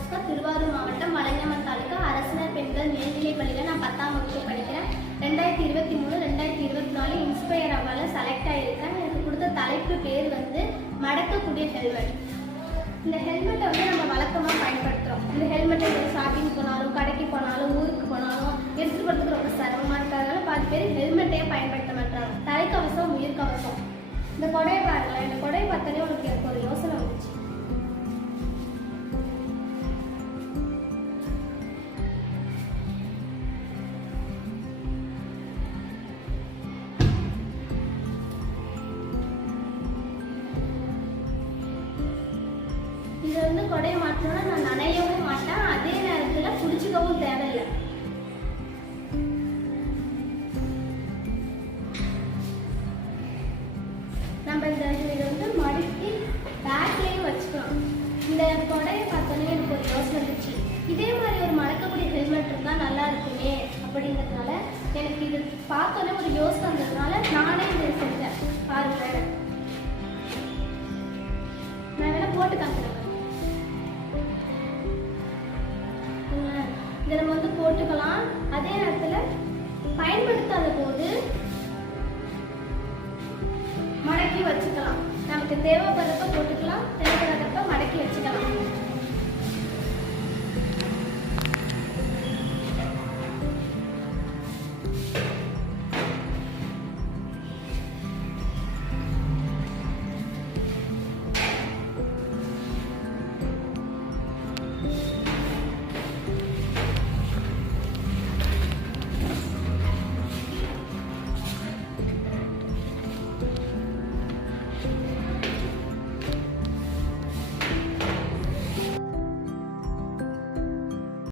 அனுஷ்கா. திருவாரூர் மாவட்டம் மலையம்மன் தாலுகா அரசினர் பெண்கள் மேல்நிலைப் பள்ளியில் நான் 10ஆம் வகுப்பு படிக்கிறேன். 2023-2024 இன்ஸ்பயர் அவார்டில் செலக்ட் ஆகியிருக்கேன். எனக்கு கொடுத்த தலைப்பு பேர் வந்து மடக்கக்கூடிய ஹெல்மெட். இந்த ஹெல்மெட்டை வந்து நம்ம வழக்கமாக பயன்படுத்துகிறோம். இந்த ஹெல்மெட்டை ஷாப்பிங் போனாலும், கடைக்கு போனாலும், ஊருக்கு போனாலும் எடுத்துகிட்டு போகிறதுக்கு ரொம்ப சிரமமாக இருக்கிறதுனால பாதி பேர் ஹெல்மெட்டையே பயன்படுத்த மாட்டாங்க. தலைக்கவசம், உயிர்கவசம். இந்த கொடையை பாருங்களேன். இந்த கொடையை பார்த்தோன்னே உனக்கு எனக்கு ஒரு யோசனை வந்துச்சு. இதை வந்து கொடையை மாற்றணும்னா நான் நனையவும் மாட்டேன், அதே நேரத்தில் பிடிச்சிக்கவும் தேவையில்லை. நம்ம இதை வந்து மடித்து பேக்லேயும் வச்சுக்கலாம். இந்த கொடையை பார்த்தோன்னே எனக்கு ஒரு யோசனை இருந்துச்சு. இதே மாதிரி ஒரு மடக்கக்கூடிய ஹெல்மெட் இருந்தால் நல்லா இருக்குமே அப்படிங்கிறதுனால எனக்கு இது பார்த்தோன்னே ஒரு யோசனை வந்ததுனால நானே இதை செஞ்சேன். பாருங்க, நான் வேணா போட்டு காமிக்கிறேன். இதை நம்ம வந்து போட்டுக்கலாம். அதே நேரத்தில் பயன்படுத்தாத போது மடக்கி வச்சுக்கலாம். நமக்கு தேவைப்படுறப்ப போட்டு